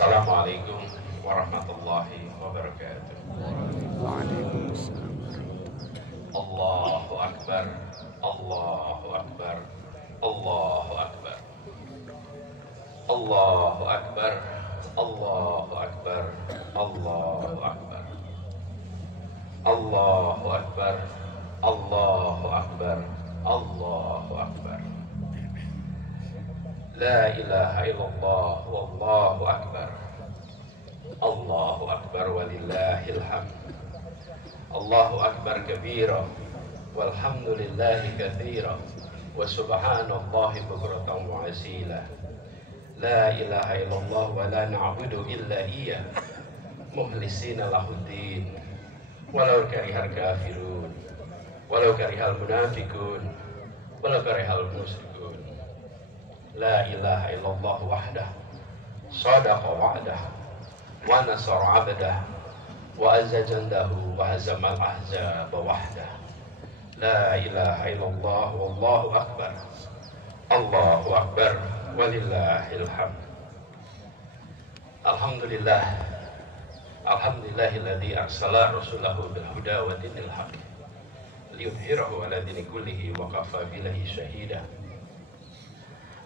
Assalamualaikum warahmatullahi wabarakatuh. Waalaikumsalam. Allahu Akbar, Allahu Akbar, Allahu Akbar, Allahu Akbar, Allahu Akbar, Allahu Akbar, Allahu Akbar, Allahu Akbar, Allahu Akbar. La ilaha illallah, wallahu akbar. Allahu akbar walillahil hamd. Allahu akbar kabira, walhamdulillahi katsira, wa subhanallahi bukratan wa asila. La ilaha illallah wa la na'budu illa iyyah, mukhlisina lahuddin, walau karihal kafirun, walau karihal munafiqun, walau karihal musyrikun. La ilaha illallah wahdah, sadaqa wa'dah, wa nasara 'abdah, wa azza jandahu, wa hazamal ahzaba wahdah. La ilaha illallah wallahu akbar. Allahu akbar walillahil hamd. Alhamdulillah, alhamdulillahilladzi arsala rasulahu bil huda wa dinil haqq liyudhhirahu ala dini kullihi wa kafa billahi shahida.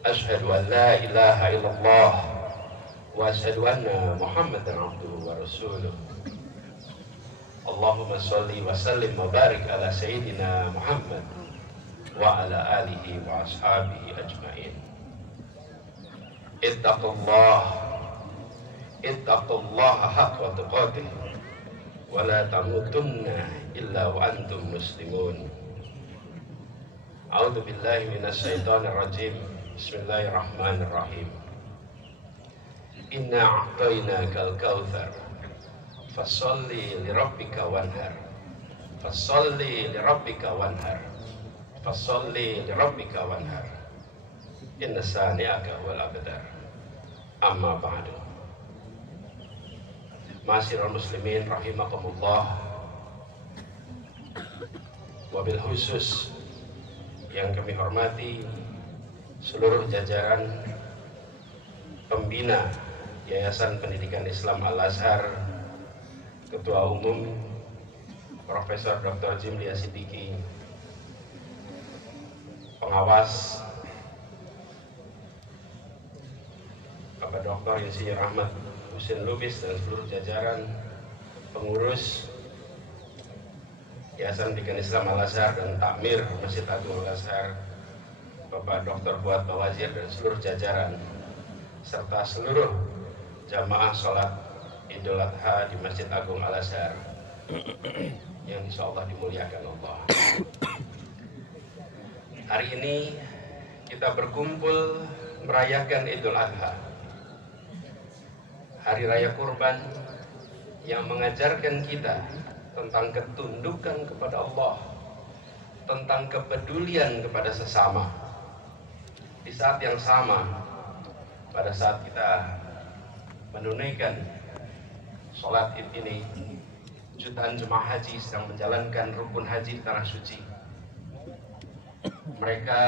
Ashhadu an la ilaha illallah wa ashhadu anna Muhammadan abduhu wa rasuluh. Allahumma salli wa sallim wa barik ala sayyidina Muhammad wa ala alihi wa ashabihi ajmain. Ittaqullaha haqqa tuqatih wa la tamutunna illa wa antum muslimun. A'udzu billahi minasy syaithanir rajim. Bismillahirrahmanirrahim. Inna a'tainakal kautsar fasholli lirabbika wanhar. Fasholli lirabbika wanhar. Fasholli lirabbika wanhar. Inna sani'aka wal abtar. Amma ba'du. Ma'asyiral muslimin rahimakumullah. Wabil khusus yang kami hormati seluruh jajaran pembina Yayasan Pendidikan Islam Al-Azhar, Ketua Umum Profesor Dr. Jimli Asidiki, pengawas Bapak Dr. Insinyur Ahmad Husin Lubis dan seluruh jajaran pengurus Yayasan Pendidikan Islam Al-Azhar dan Takmir Masjid Agung Al-Azhar, Bapak Dr. Fuad Bawazir dan seluruh jajaran, serta seluruh jamaah sholat Idul Adha di Masjid Agung Al-Azhar yang insya Allah dimuliakan Allah. Hari ini kita berkumpul merayakan Idul Adha, Hari Raya Kurban yang mengajarkan kita tentang ketundukan kepada Allah, tentang kepedulian kepada sesama. Di saat yang sama, pada saat kita menunaikan sholat id ini, jutaan jemaah haji sedang menjalankan rukun haji di tanah suci. Mereka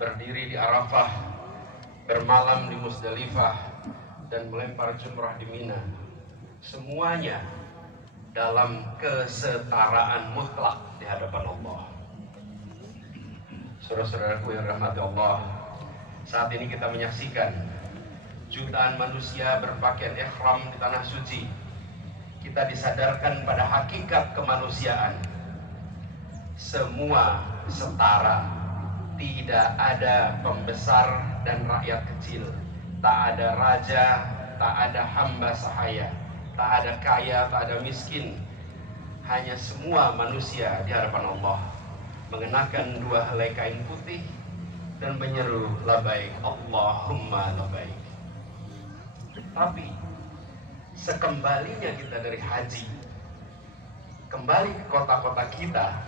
berdiri di Arafah, bermalam di Musdalifah, dan melempar jumrah di Mina. Semuanya dalam kesetaraan mutlak di hadapan Allah. Saudara-saudaraku yang rahmati Allah, saat ini kita menyaksikan jutaan manusia berpakaian ihram di tanah suci. Kita disadarkan pada hakikat kemanusiaan. Semua setara, tidak ada pembesar dan rakyat kecil, tak ada raja, tak ada hamba sahaya, tak ada kaya, tak ada miskin. Hanya semua manusia di hadapan Allah mengenakan dua helai kain putih dan menyeru labaik Allahumma labaik. Tapi sekembalinya kita dari haji, kembali ke kota-kota kita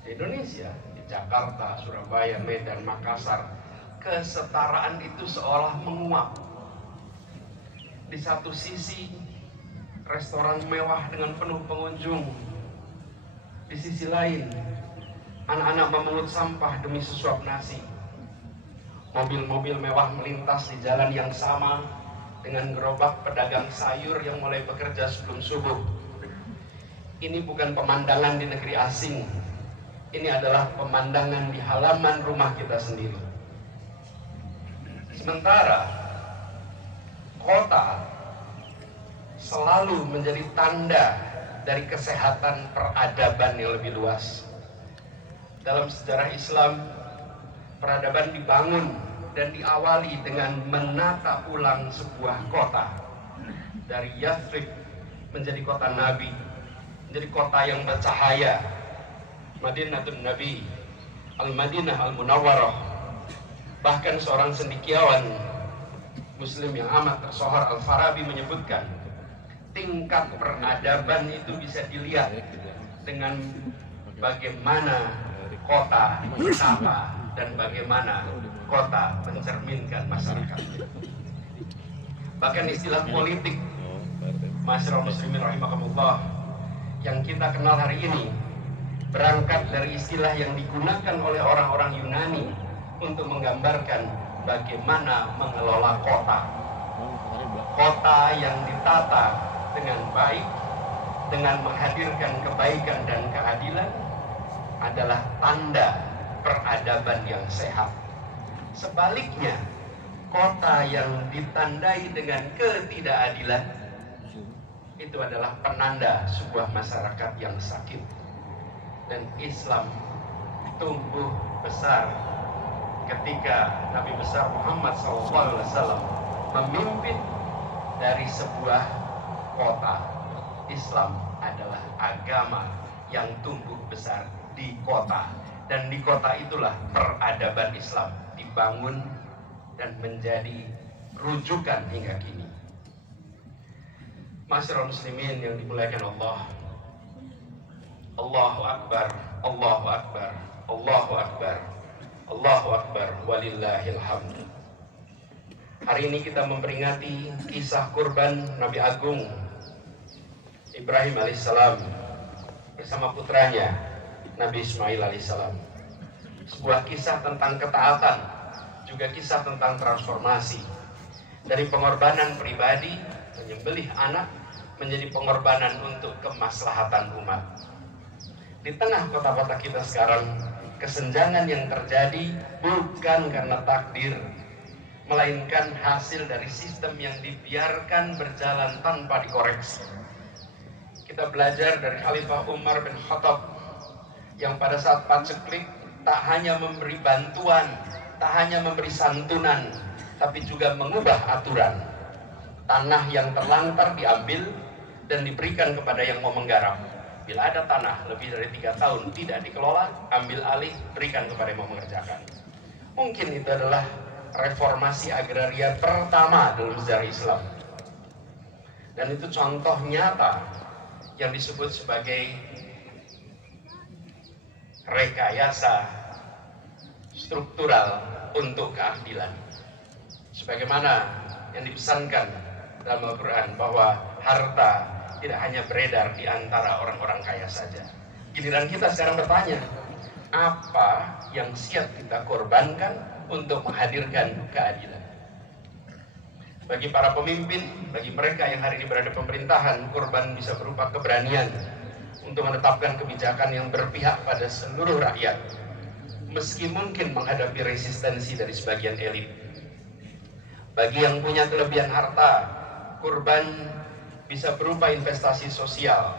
di Indonesia, di Jakarta, Surabaya, Medan, Makassar, kesetaraan itu seolah menguap. Di satu sisi restoran mewah dengan penuh pengunjung, di sisi lain anak-anak memungut sampah demi sesuap nasi. Mobil-mobil mewah melintas di jalan yang sama, dengan gerobak pedagang sayur yang mulai bekerja sebelum subuh. Ini bukan pemandangan di negeri asing. Ini adalah pemandangan di halaman rumah kita sendiri. Sementara kota selalu menjadi tanda dari kesehatan peradaban yang lebih luas. Dalam sejarah Islam, peradaban dibangun dan diawali dengan menata ulang sebuah kota. Dari Yathrib menjadi kota Nabi, menjadi kota yang bercahaya, Madinatun Nabi, Al-Madinah Al-Munawwarah. Bahkan seorang cendekiawan Muslim yang amat tersohor, Al-Farabi, menyebutkan tingkat peradaban itu bisa dilihat dengan bagaimana kota menata dan bagaimana kota mencerminkan masyarakat. Bahkan istilah politik, Masyarul muslimin rahimakumullah, yang kita kenal hari ini berangkat dari istilah yang digunakan oleh orang-orang Yunani untuk menggambarkan bagaimana mengelola kota. Kota yang ditata dengan baik, dengan menghadirkan kebaikan dan keadilan, adalah tanda peradaban yang sehat. Sebaliknya, kota yang ditandai dengan ketidakadilan itu adalah penanda sebuah masyarakat yang sakit. Dan Islam tumbuh besar ketika Nabi besar Muhammad SAW memimpin dari sebuah kota. Islam adalah agama yang tumbuh besar di kota, dan di kota itulah peradaban Islam dibangun dan menjadi rujukan hingga kini. Masyarul muslimin yang dimuliakan Allah, Allahu Akbar, Allahu Akbar, Allahu Akbar, Allahu Akbar, walillahil hamd. Hari ini kita memperingati kisah kurban Nabi Agung Ibrahim alaihissalam bersama putranya Nabi Ismail alaihissalam. Sebuah kisah tentang ketaatan, juga kisah tentang transformasi dari pengorbanan pribadi menyembelih anak menjadi pengorbanan untuk kemaslahatan umat. Di tengah kota-kota kita sekarang, kesenjangan yang terjadi bukan karena takdir, melainkan hasil dari sistem yang dibiarkan berjalan tanpa dikoreksi. Kita belajar dari Khalifah Umar bin Khattab yang pada saat paceklik tak hanya memberi bantuan, tak hanya memberi santunan, tapi juga mengubah aturan. Tanah yang terlantar diambil dan diberikan kepada yang mau menggarap. Bila ada tanah lebih dari 3 tahun tidak dikelola, ambil alih, berikan kepada yang mau mengerjakan. Mungkin itu adalah reformasi agraria pertama dalam sejarah Islam. Dan itu contoh nyata yang disebut sebagai rekayasa struktural untuk keadilan. Sebagaimana yang dipesankan dalam Al-Quran bahwa harta tidak hanya beredar di antara orang-orang kaya saja. Giliran kita sekarang bertanya, apa yang siap kita korbankan untuk menghadirkan keadilan? Bagi para pemimpin, bagi mereka yang hari ini berada di pemerintahan, kurban bisa berupa keberanian untuk menetapkan kebijakan yang berpihak pada seluruh rakyat, meski mungkin menghadapi resistensi dari sebagian elit. Bagi yang punya kelebihan harta, kurban bisa berupa investasi sosial,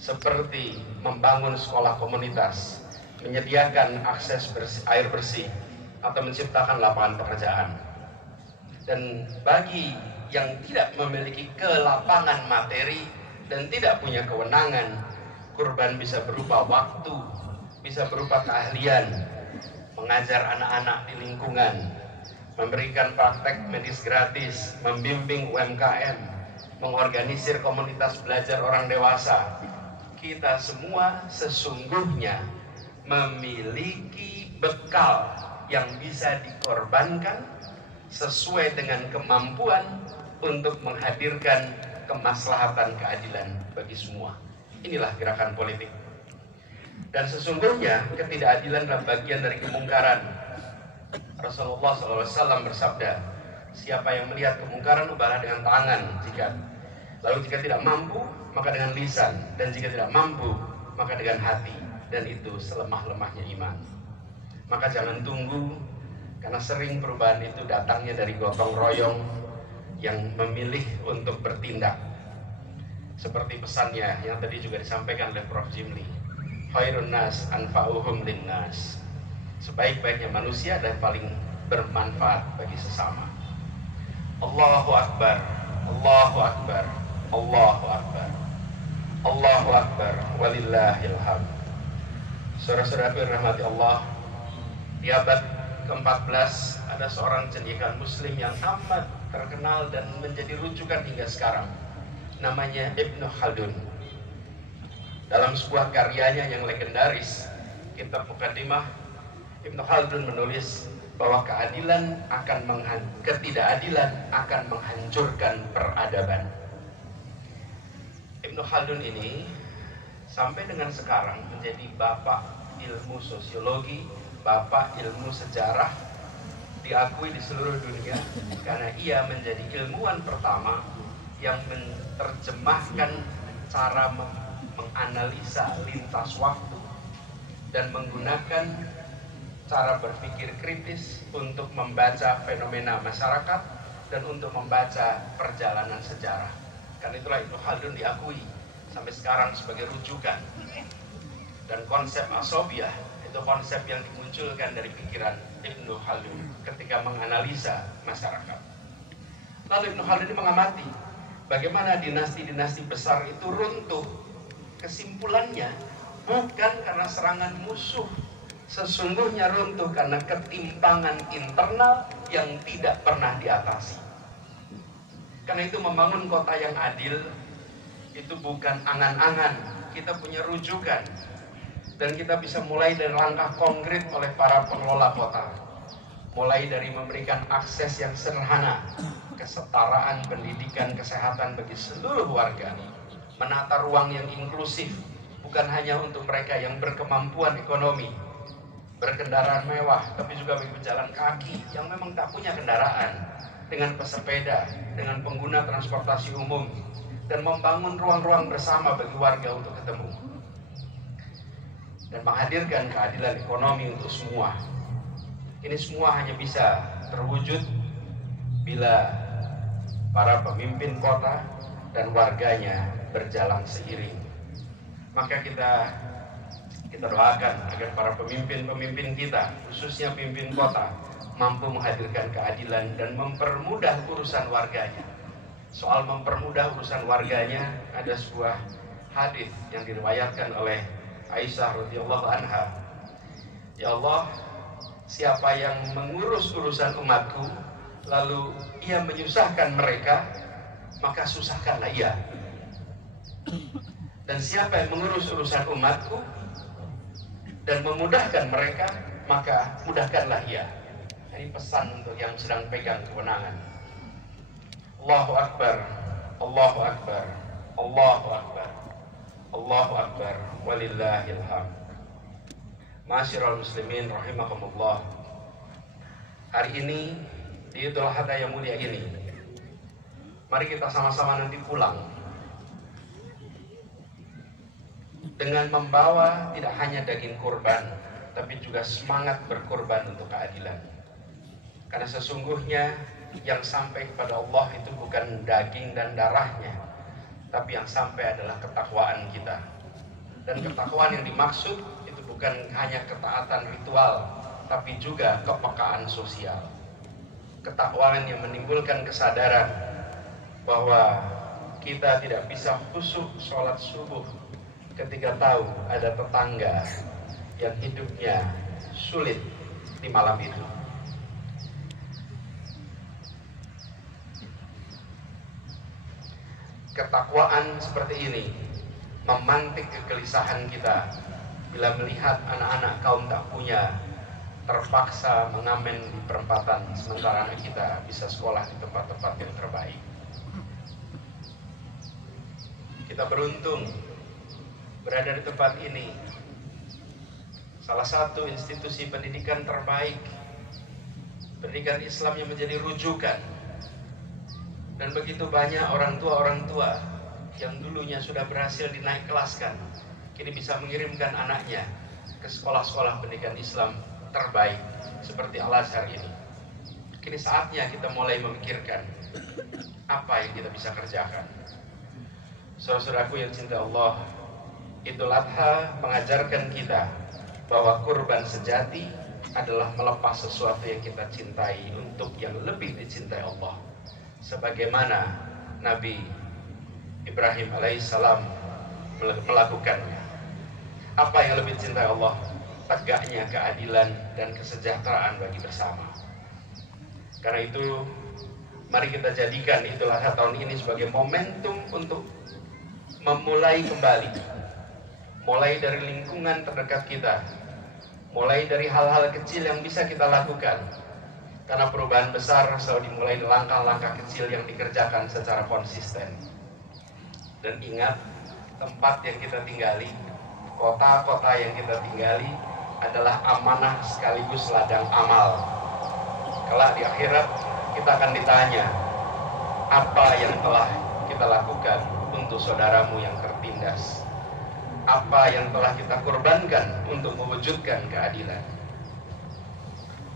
seperti membangun sekolah komunitas, menyediakan akses air bersih, atau menciptakan lapangan pekerjaan. Dan bagi yang tidak memiliki kelapangan materi dan tidak punya kewenangan, kurban bisa berupa waktu, bisa berupa keahlian, mengajar anak-anak di lingkungan, memberikan praktek medis gratis, membimbing UMKM, mengorganisir komunitas belajar orang dewasa. Kita semua sesungguhnya memiliki bekal yang bisa dikorbankan sesuai dengan kemampuan untuk menghadirkan kemaslahatan keadilan bagi semua. Inilah gerakan politik. Dan sesungguhnya ketidakadilan adalah bagian dari kemungkaran. Rasulullah SAW bersabda, Siapa yang melihat kemungkaran, ubahlah dengan tangan. Lalu jika tidak mampu, maka dengan lisan. Dan jika tidak mampu, maka dengan hati. Dan itu selemah-lemahnya iman. Maka jangan tunggu, karena sering perubahan itu datangnya dari gotong royong yang memilih untuk bertindak. Seperti pesannya yang tadi juga disampaikan oleh Prof. Jimli, khairun nas anfa'uhum linnas. Sebaik-baiknya manusia dan paling bermanfaat bagi sesama. Allahu Akbar, Allahu Akbar, Allahu Akbar, Allahu Akbar, walillahil hamd. Saudara-saudaraku yang rahmati Allah, di abad ke-14 ada seorang cendekiawan muslim yang amat terkenal dan menjadi rujukan hingga sekarang. Namanya Ibnu Khaldun. Dalam sebuah karyanya yang legendaris, kitab Muqaddimah, Ibnu Khaldun menulis bahwa ketidakadilan akan menghancurkan peradaban. Ibnu Khaldun ini sampai dengan sekarang menjadi bapak ilmu sosiologi, bapak ilmu sejarah, diakui di seluruh dunia karena ia menjadi ilmuwan pertama yang menerjemahkan cara menganalisa lintas waktu dan menggunakan cara berpikir kritis untuk membaca fenomena masyarakat dan untuk membaca perjalanan sejarah. Karena itulah Ibnu Khaldun diakui sampai sekarang sebagai rujukan. Dan konsep asobiah itu konsep yang dimunculkan dari pikiran Ibnu Khaldun ketika menganalisa masyarakat. Lalu Ibnu Khaldun ini mengamati bagaimana dinasti-dinasti besar itu runtuh. Kesimpulannya bukan karena serangan musuh, sesungguhnya runtuh karena ketimpangan internal yang tidak pernah diatasi. Karena itu membangun kota yang adil itu bukan angan-angan, kita punya rujukan. Dan kita bisa mulai dari langkah konkret oleh para pengelola kota. Mulai dari memberikan akses yang sederhana, kesetaraan pendidikan, kesehatan bagi seluruh warga. Menata ruang yang inklusif, bukan hanya untuk mereka yang berkemampuan ekonomi, berkendaraan mewah, tapi juga bagi pejalan kaki yang memang tak punya kendaraan, dengan pesepeda, dengan pengguna transportasi umum, dan membangun ruang-ruang bersama bagi warga untuk ketemu. Dan menghadirkan keadilan ekonomi untuk semua. Ini semua hanya bisa terwujud bila para pemimpin kota dan warganya berjalan seiring. Maka kita doakan agar para pemimpin-pemimpin kita, khususnya pemimpin kota, mampu menghadirkan keadilan dan mempermudah urusan warganya. Soal mempermudah urusan warganya, ada sebuah hadis yang diriwayatkan oleh Aisyah radhiyallahu anha. Ya Allah, siapa yang mengurus urusan umatku, lalu ia menyusahkan mereka, maka susahkanlah ia. Dan siapa yang mengurus urusan umatku dan memudahkan mereka, maka mudahkanlah ia. Ini pesan untuk yang sedang pegang kewenangan. Allahu Akbar, Allahu Akbar, Allahu Akbar, Allahu Akbar, walillahil hamd. Ma'asyiral muslimin rahimakumullah. Hari ini di Idul Adha yang mulia ini, mari kita sama-sama nanti pulang dengan membawa tidak hanya daging kurban, tapi juga semangat berkorban untuk keadilan. Karena sesungguhnya yang sampai kepada Allah itu bukan daging dan darahnya, tapi yang sampai adalah ketakwaan kita. Dan ketakwaan yang dimaksud itu bukan hanya ketaatan ritual, tapi juga kepekaan sosial. Ketakwaan yang menimbulkan kesadaran bahwa kita tidak bisa khusyuk sholat subuh ketika tahu ada tetangga yang hidupnya sulit di malam itu. Ketakwaan seperti ini memantik kegelisahan kita bila melihat anak-anak kaum tak punya terpaksa mengamen di perempatan, sementara anak kita bisa sekolah di tempat-tempat yang terbaik. Kita beruntung berada di tempat ini, salah satu institusi pendidikan terbaik, pendidikan Islam yang menjadi rujukan Dan begitu banyak orang tua yang dulunya sudah berhasil dinaik kelaskan, kini bisa mengirimkan anaknya ke sekolah-sekolah pendidikan Islam terbaik seperti Al-Azhar ini. Kini saatnya kita mulai memikirkan apa yang kita bisa kerjakan. Saudara-saudaraku yang cinta Allah, Idul Adha mengajarkan kita bahwa kurban sejati adalah melepas sesuatu yang kita cintai untuk yang lebih dicintai Allah. Sebagaimana Nabi Ibrahim alaihissalam melakukannya. Apa yang lebih dicintai Allah? Tegaknya keadilan dan kesejahteraan bagi bersama. Karena itu, mari kita jadikan Idul Adha tahun ini sebagai momentum untuk memulai kembali. Mulai dari lingkungan terdekat kita, mulai dari hal-hal kecil yang bisa kita lakukan. Karena perubahan besar selalu dimulai dari langkah-langkah kecil yang dikerjakan secara konsisten. Dan ingat, tempat yang kita tinggali, kota-kota yang kita tinggali adalah amanah sekaligus ladang amal. Kelak di akhirat kita akan ditanya, apa yang telah kita lakukan untuk saudaramu yang tertindas? Apa yang telah kita korbankan untuk mewujudkan keadilan?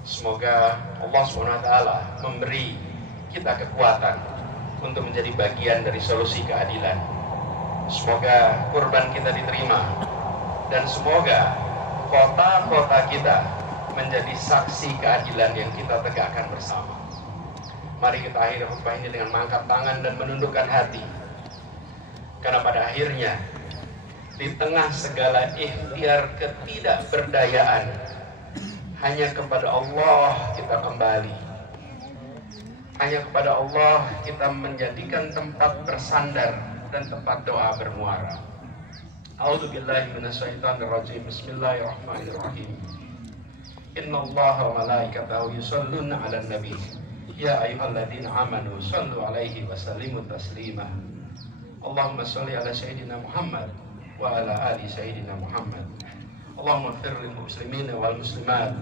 Semoga Allah SWT memberi kita kekuatan untuk menjadi bagian dari solusi keadilan. Semoga kurban kita diterima, dan semoga kota-kota kita menjadi saksi keadilan yang kita tegakkan bersama. Mari kita akhiri khutbah ini dengan mengangkat tangan dan menundukkan hati. Karena pada akhirnya, di tengah segala ikhtiar ketidakberdayaan, hanya kepada Allah kita kembali. Hanya kepada Allah kita menjadikan tempat bersandar dan tempat doa bermuara. A'udzubillahi minasyaitonirrajim. Bismillahirrahmanirrahim. Innallaha wa malaikatahu yusholluna 'alan nabi. Ya ayyuhalladzina amanu shallu 'alaihi wa sallimu taslima. Allahumma shalli 'ala sayyidina Muhammad wa 'ala ali sayyidina Muhammad. Allahumma ighfir lil muslimina wal muslimat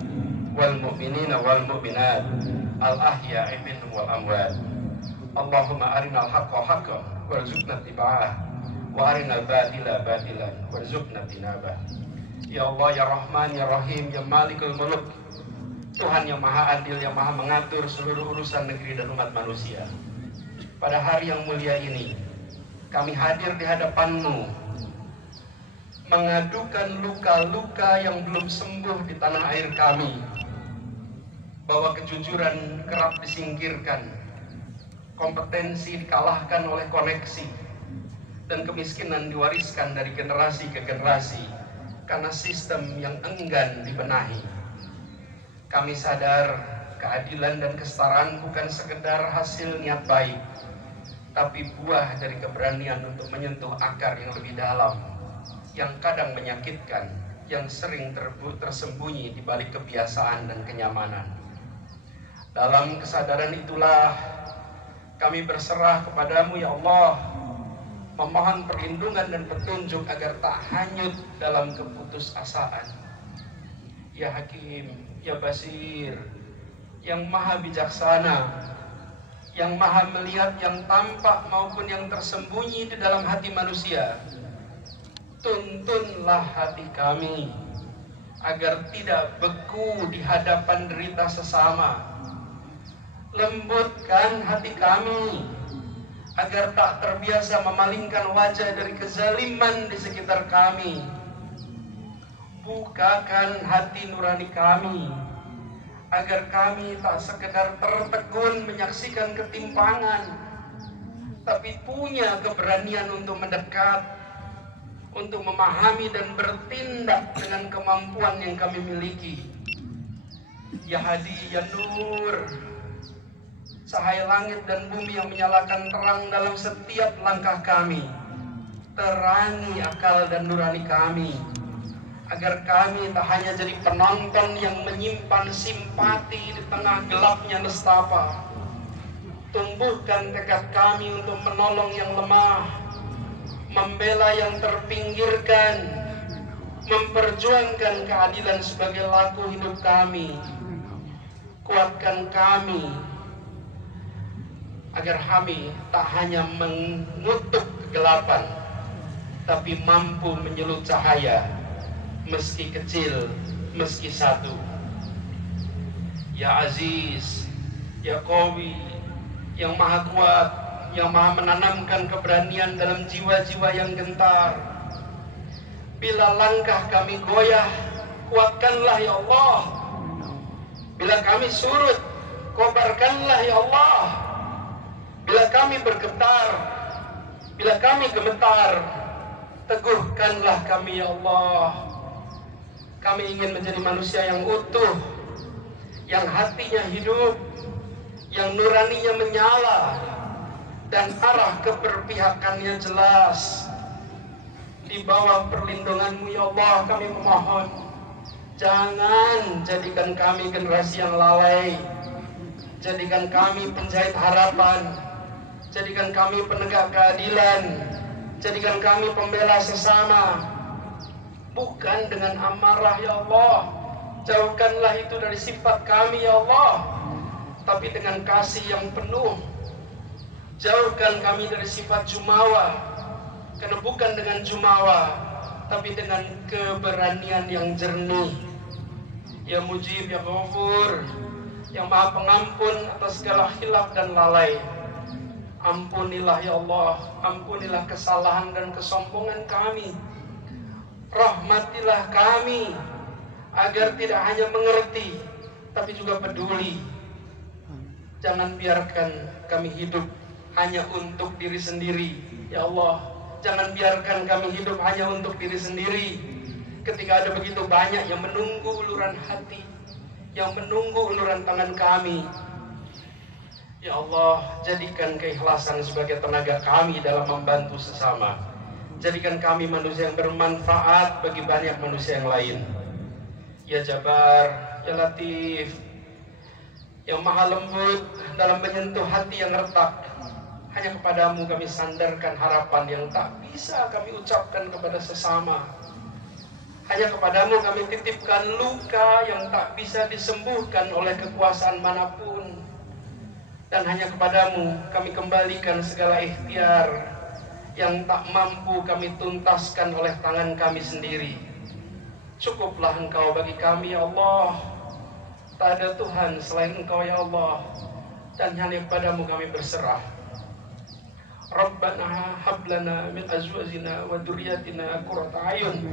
wal mu'minina wal mu'minat al ahya'i minhum wal amwat. Allahumma arinal haqqa haqqan warzuqna ittiba'ah wa arinal batila batilan warzuqna tinabah. Ya Allah, ya Rahman, ya Rahim, ya Malikul Muluk, Tuhan yang maha adil, yang maha mengatur seluruh urusan negeri dan umat manusia. Pada hari yang mulia ini, kami hadir di hadapan-Mu, mengadukan luka-luka yang belum sembuh di tanah air kami, bahwa kejujuran kerap disingkirkan, kompetensi dikalahkan oleh koneksi, dan kemiskinan diwariskan dari generasi ke generasi karena sistem yang enggan dibenahi. Kami sadar keadilan dan kesetaraan bukan sekedar hasil niat baik, tapi buah dari keberanian untuk menyentuh akar yang lebih dalam, yang kadang menyakitkan, yang sering tersembunyi di balik kebiasaan dan kenyamanan. Dalam kesadaran itulah kami berserah kepadamu ya Allah, memohon perlindungan dan petunjuk agar tak hanyut dalam keputusasaan. Ya Hakim, ya Basir, yang maha bijaksana, yang maha melihat yang tampak maupun yang tersembunyi di dalam hati manusia, tuntunlah hati kami agar tidak beku di hadapan derita sesama. Lembutkan hati kami agar tak terbiasa memalingkan wajah dari kezaliman di sekitar kami. Bukakan hati nurani kami agar kami tak sekedar tertegun menyaksikan ketimpangan, tapi punya keberanian untuk mendekat, untuk memahami dan bertindak dengan kemampuan yang kami miliki. Ya Hadi, ya Nur, cahaya langit dan bumi yang menyalakan terang dalam setiap langkah kami, terangi akal dan nurani kami, agar kami tak hanya jadi penonton yang menyimpan simpati di tengah gelapnya nestapa. Tumbuhkan tekad kami untuk menolong yang lemah, membela yang terpinggirkan, memperjuangkan keadilan sebagai laku hidup kami. Kuatkan kami agar kami tak hanya mengutuk kegelapan, tapi mampu menyulut cahaya, meski kecil, meski satu. Ya Aziz, Ya Qawi, yang maha kuat, yang maha menanamkan keberanian dalam jiwa-jiwa yang gentar. Bila langkah kami goyah, kuatkanlah ya Allah. Bila kami surut, kobarkanlah ya Allah. Bila kami bergetar, bila kami gemetar, teguhkanlah kami ya Allah. Kami ingin menjadi manusia yang utuh, yang hatinya hidup, yang nuraninya menyala, dan arah keberpihakannya jelas. Di bawah perlindungan-Mu ya Allah kami memohon, jangan jadikan kami generasi yang lalai. Jadikan kami penjahit harapan, jadikan kami penegak keadilan, jadikan kami pembela sesama, bukan dengan amarah ya Allah. Jauhkanlah itu dari sifat kami ya Allah, tapi dengan kasih yang penuh. Jauhkan kami dari sifat jumawa, karena bukan dengan jumawa, tapi dengan keberanian yang jernih. Ya Mujib, Ya Ghafur, yang maha pengampun atas segala khilaf dan lalai. Ampunilah ya Allah, ampunilah kesalahan dan kesombongan kami. Rahmatilah kami, agar tidak hanya mengerti, tapi juga peduli. Jangan biarkan kami hidup hanya untuk diri sendiri, ya Allah. Jangan biarkan kami hidup hanya untuk diri sendiri, ketika ada begitu banyak yang menunggu uluran hati, yang menunggu uluran tangan kami. Ya Allah, jadikan keikhlasan sebagai tenaga kami dalam membantu sesama. Jadikan kami manusia yang bermanfaat bagi banyak manusia yang lain. Ya Jabar, Ya Latif, yang maha lembut dalam menyentuh hati yang retak. Hanya kepadamu kami sandarkan harapan yang tak bisa kami ucapkan kepada sesama. Hanya kepadamu kami titipkan luka yang tak bisa disembuhkan oleh kekuasaan manapun. Dan hanya kepadamu kami kembalikan segala ikhtiar yang tak mampu kami tuntaskan oleh tangan kami sendiri. Cukuplah Engkau bagi kami ya Allah. Tak ada Tuhan selain Engkau ya Allah. Dan hanya kepadamu kami berserah. Rabbana hablana min azwajina wa dzurriyyatina qurrata a'yun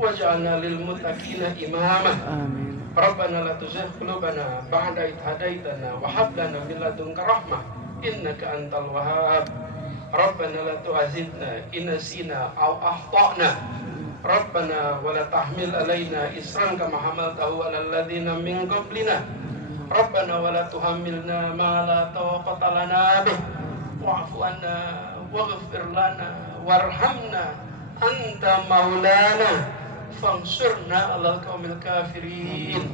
waj'alna lil muttaqina imama. Amin. Rabbana la tuzigh qulubana ba'da idh hadaitana wa hab lana min ladunka rahmah innaka antal wahhab. Rabbana la tu'akhidhna in nasina aw akhtana. Rabbana wa la tahmil alaina isran kama hamaltahu 'alal ladzina min qablina. Rabbana wa la tuhammilna ma la taqata lana bih. Wa'fu 'anna waghfir lana warhamna anta maulana fansurna 'alal qaumil kafirin.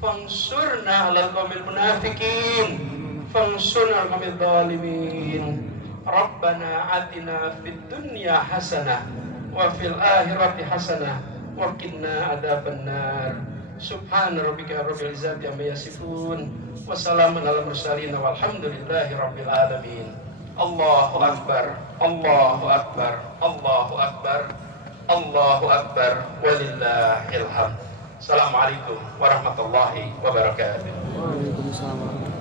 Fansurna 'alal qaumil munafiqin. Fansurna 'alal qaumil zalimin. Rabbana atina fid dunya hasanah wa fil akhirati hasanah wa qina adzabannar. Subhana rabbika rabbil izzati amma yasifun wa salamun alal mursalin walhamdulillahi rabbil alamin. Allahu akbar, Allahu akbar, Allahu akbar, Allahu akbar, walillahil hamd. Assalamualaikum warahmatullahi wabarakatuh. Waalaikumsalam.